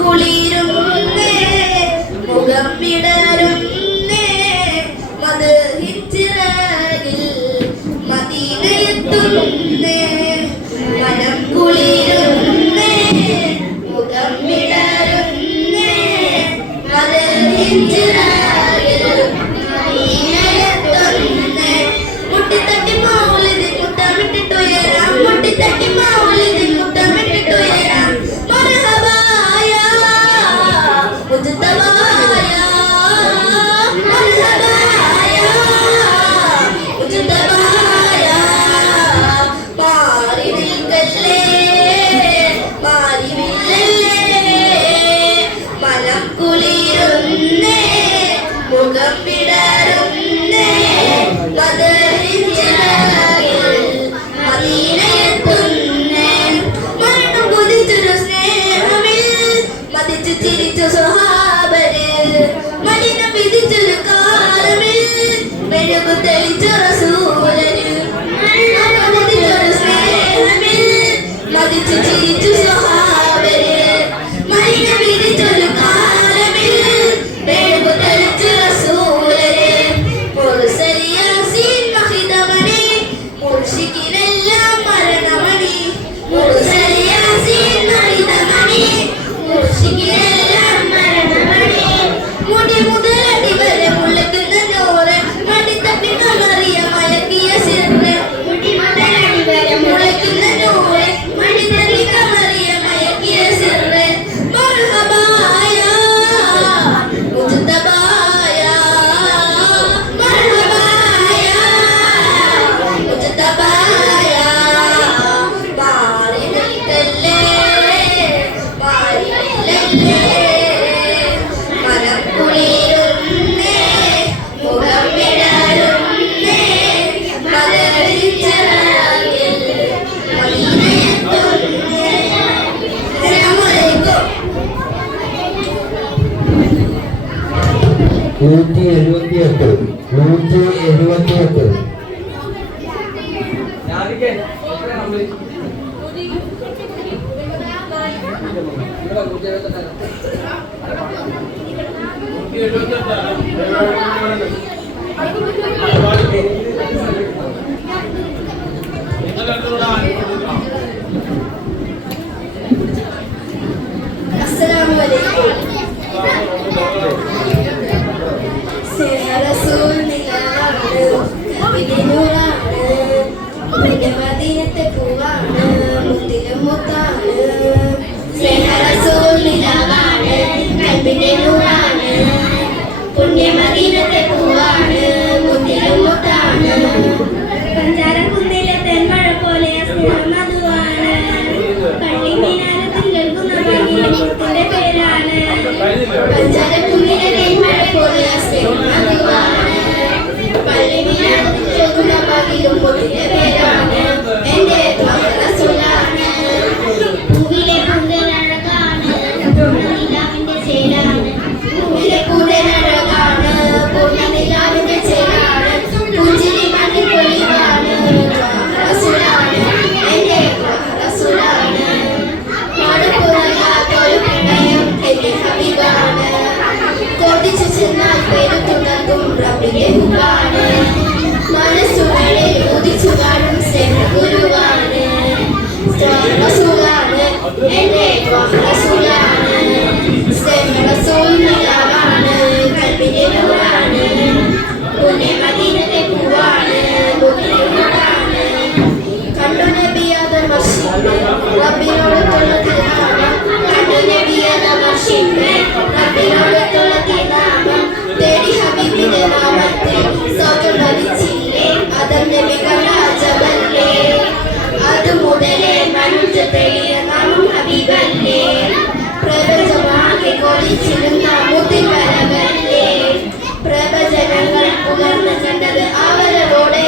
കുളിരുന്നേ മുഖം വിടരുന്നേ മദഹിച്ചിറകിൽ മദീനയെത്തുന്നേ മനം കുളിരുന്നേ മുഖം വിടരുന്നേ മദഹിച്ചിറകിൽ മദീനയെത്തുന്നേ മുട്ടിത്തട്ടി മൗലിദ് മുട്ടമിട്ടിട്ടുയരാം മുട്ടിത്തട്ടി മൗലിദ് മുട്ടമിട്ടിട്ടുയരാം മർഹബായ മുജ്തബായ മർഹബായ മുജ്തബായ മാറി നിൽക്കല്ലേ മാറി നില്ലല്ലേ മനം കുളിരുന്നേ മുഖം വിടരുന്നേ മദഹിച്ചിറകിൽ മദീനയെത്തുന്നേ മരണം കൊതിച്ചൊരു സ്നേഹമിൽ മതിച്ചു ചിരിച്ചു സ്വഹാബര് മദീന വിധിച്ചൊരു കാലമിൽ മെഴുകു തെളിച്ചു റസൂലര് മരണം കൊതിച്ചൊരു സ്നേഹമിൽ മതിച്ചു ചിരിച്ചു സ്വഹാബര് മദീന വിധിച്ചൊരു കാലമിൽ മെഴുകു തെളിച്ചു റസൂലര് മുർസലിയാസീൻ മഹിതമണി മുർഷിദിനെല്ലാം മരണമണി മുർസലിയാസീൻ മഹിതമണി മുർഷിദിനെല്ലാം മരണമണി മുടി മുതലടി വരെ മുളയ്ക്കുന്ന നോറ് മടിത്തട്ടി കമറിയ മയക്കിയ സിറ് മുടി മുതലടി വരെ മുളയ്ക്കുന്ന നോറ് മടിത്തട്ടി കമറിയ മയക്കിയ സിറ് മർഹബായ മുജ്തബായ മർഹബായ മുജ്തബായ മാറി നിൽക്കല്ലേ മാറി നില്ലല്ലേ മനം കുളിരുന്നേ മുഖം വിടരുന്നേ മദഹിച്ചിറകിൽ മദീനയെത്തുന്നേ. അസ്സലാമു അലൈക്കും. 178. അസ്സലാമു അലൈക്കും. റസൂൽ നിലാവാണ് കവിതേ നൂറാണ് മദീനത്തെ പൂവാണ് മുത്തിലും മുത്താണ് സ്നേഹ റസൂൽ നിലാവാണ് കൽബിന്റെ നൂറാണ് പുണ്യ മദീനത്തെ പൂവാണ് മുത്തിലും മുത്താണ് പഞ്ചാരക്കുന്നിലെ തെന്മഴ പോലെ സ്നേഹം മധുവാണ് പള്ളി മീനാരത്തിൽ കേൾക്കുന്ന മുത്തിന്റെ പേരാണ് പഞ്ചാരക്കുന്നിലെ തെന്മഴ പോലെ സ്നേഹം മധുവാണ് പള്ളി മീനാരത്തിൽ കേൾക്കുന്ന മുത്തിന്റെ പേരാണ് എന്റെ റസൂലാണ് പൂവിലെ പൂന്തനഴകാണ് പൂർണ്ണനിലാവിന്റെ ചേലാണ് പൂവിലെ പൂന്തനഴകാണ് പൂർണ്ണനിലാവിന്റെ ചേലാണ് പുഞ്ചിരി കണ്ണിൽ പൊലിവാണ് റസൂലാണ് എന്റെ റസൂലാണ് പാടുപുറകാത്തൊരു പ്രണയം എന്റെ ഹബീബാണ് കൊതിച്ചു ചെന്നാൽ പേരുത്തുണർത്തും റബ്ബിന്റെ ഹുബാണ് മനസ്സുകളിൽ ഉദിച്ചു കാണും സ്നേഹഗുരുവാണ് റസൂലാണ് എന്റെ റസൂലാണ് സ്നേഹറസൂൽ നിലാവാണ് കൽബിന്റെ നൂറാണ് പുണ്യ മദീനത്തെ പൂവാണ് മുത്തിലാണ് കണ്ടു നബിയാദ മർഷിമെ റബ്ബിനോടുള്ള തിരുനാമം കണ്ടു നബിയാദ മർഷിമെ റബ്ബിനോടുള്ള തിരുനാമം തേടി ഹബീബിന്റെ നാമത്തിൽ സൗഖ്യം ലഭിച്ചില്ലേ അതം നബി കണ്ട അജബല്ലേ അത് മുതലേ മനുഷ്യ തെളിയ നാമം ഹബീബല്ലേ പ്രപഞ്ചമാകെ കൊതിച്ചിരുന്ന മുത്തിവരവല്ലേ പ്രവചനങ്ങൾ പുലർന്നു കണ്ടത് അവരോടെ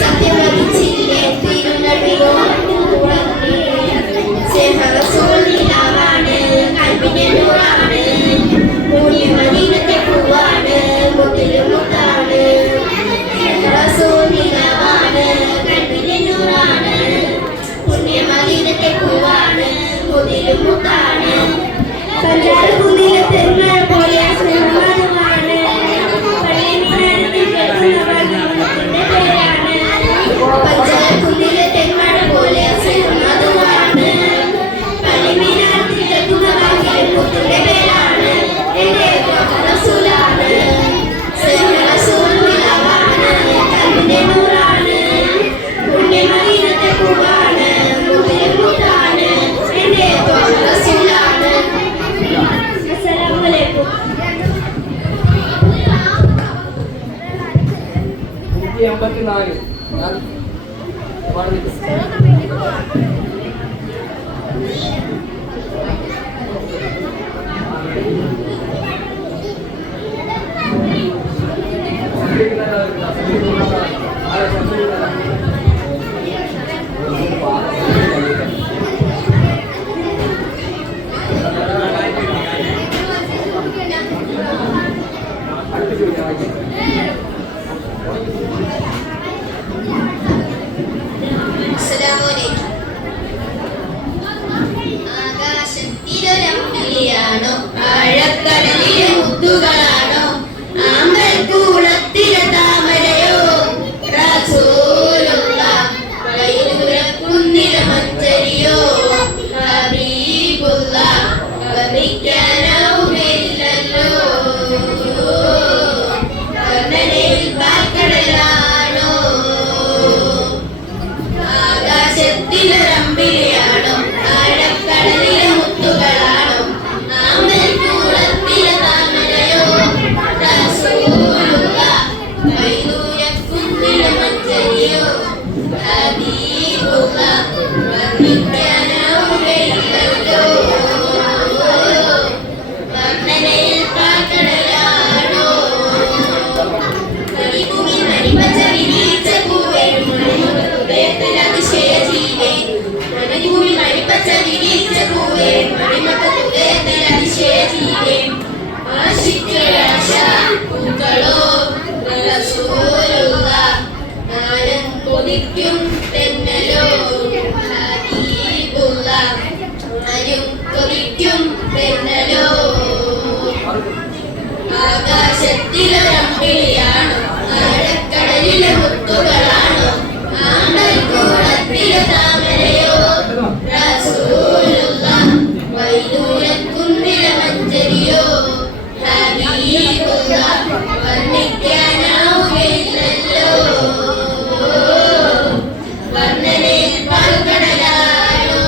സത്യം ലഭിച്ചില്ലേ തിരുനബിയോടല്ലേ സ്നേഹ റസൂൽ നിലാവാണ് കൽബിന്റെ നൂറാണ് പുണ്യ മദീനത്തെ പൂവാണ് മുത്തിലും മുത്താണ് റസൂൽ നിലാവാണ് കൽബിന്റെ നൂറാണ് പുണ്യ മദീനത്തെ പൂവാണ് മുത്തിലും മുത്താണ് പഞ്ചാരക്കുന്നിലെ തെന്മഴ പോലെ സ്നേഹമാണ്. പള്ളിമീനാരത്തിൽ കേൾക്കുന്നവന്റെ പേരാണ്. പഞ്ചാരക്കുന്നിലെ തെന്മഴ പോലെ സ്നേഹമാണ്. പള്ളിമീനാരത്തിൽ കേൾക്കുന്നവന്റെ മുത്തിന്റെ പേരാണ്. എന്റെ റസൂലാണ്. റസൂലുള്ളാഹാണ്. കൽബിന്റെ നൂറാണ്. പുണ്യമദീനത്തെ പൂവാണ്. മുത്തിലെ മുത്താണ്. എന്റെ റസൂലാണ്. അസ്സലാമു അലൈക്കും. 154 ആകാശത്തിലൊരമ്പിളിയാണോ ആഴക്കടലിലെ മുത്തുകളാണോ ആമ്പൽക്കൂളത്തിലെ താമരയോ റസൂലുള്ളാഹ് വൈദുരക്കുന്നിലെ മഞ്ചരിയോ ഹബീബുള്ളാഹ് വർണ്ണിക്കാനാവുകയില്ലല്ലോ വർണ്ണനയിൽ പാൽക്കടലാണോ ആകാശത്തിലൊരമ്പിളിയാണോ ആഴക്കടലിലെ മുത്തുകളാണോ ആമ്പൽക്കൂളത്തിലെ താമരയോ റസൂലുള്ളാഹ് വൈദൂരക്കുന്നിലെ മഞ്ചരിയോ ഹബീബുള്ളാഹ് വർണ്ണിക്കാനാവുകയില്ലല്ലോ വർണ്ണനയിൽ പാൽക്കടലാണോ മണിഭൂമി മണിപ്പച്ച വിരിയിച്ച പൂവേ ഹൃദയത്തിൽ അതിശയജീവേ മണിഭൂമി മണിപ്പച്ച വിരിയിച്ച പൂവേ മണിമത്ത ഹൃദയത്തിൽ അതിശയജീവേ ആശിക്കയാശ പൂക്കളോ റസൂലുള്ളാഹ് ആനം കൊതിക്കും തെന്നലോ ഹബീബുള്ളാഹ് ആരും കൊതിക്കും തെന്നലോ ആകാശത്തിലൊരമ്പിളിയാണോ ആഴക്കടലിലെ മുത്തുകളാണോ ആമ്പൽക്കൂളത്തിലെ താമരയോ റസൂലുള്ളാഹ് വൈദൂരക്കുന്നിലെ മഞ്ചരിയോ ഹബീബുള്ളാഹ് വർണ്ണിക്കാനാവുകയില്ലല്ലോ വർണ്ണനയിൽ പാൽക്കടലാണോ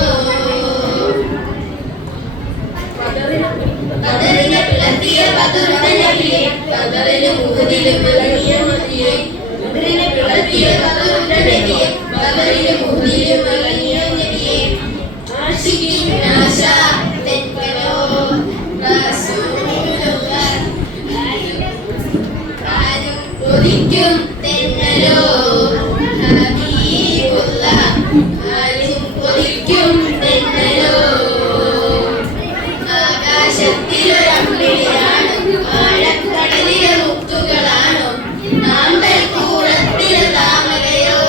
കദറിനെ പിളർത്തിയ ബദറുടെ നബിയെ കദറിലും ഉഹദിലും ഇറങ്ങിയ മതിയെ കദറിനെ പിളർത്തിയ ബദറുടെ നബിയെ കദറിലും ഉഹദിലും ഇറങ്ങിയ നബിയെ ആശിക്കിൻ ആശ തെൻകരോ റസൂലുള്ളാഹ് ആരും കൊതിക്കും തെന്നലോ ഹബീബുള്ളാഹ് ആരും കൊതിക്കും തെന്നലോ ആകാശത്തിലൊരമ്പിളിയാണോ ആഴക്കടലിലെ മുത്തുകളാണോ ആമ്പൽക്കൂളത്തിലെ താമരയോ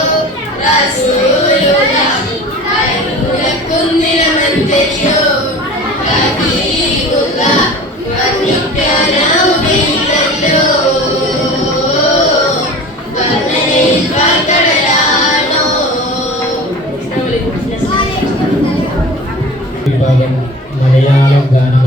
റസൂലുള്ളാഹ് വൈദൂരക്കുന്നിലെ മഞ്ചരിയോ ഹബീബുള്ളാഹ് വർണ്ണിക്കാനാവുകയില്ലല്ലോ വർണ്ണനയിൽ പാൽക്കടലാണോ വിഭാഗം മലയാളം ഗാനം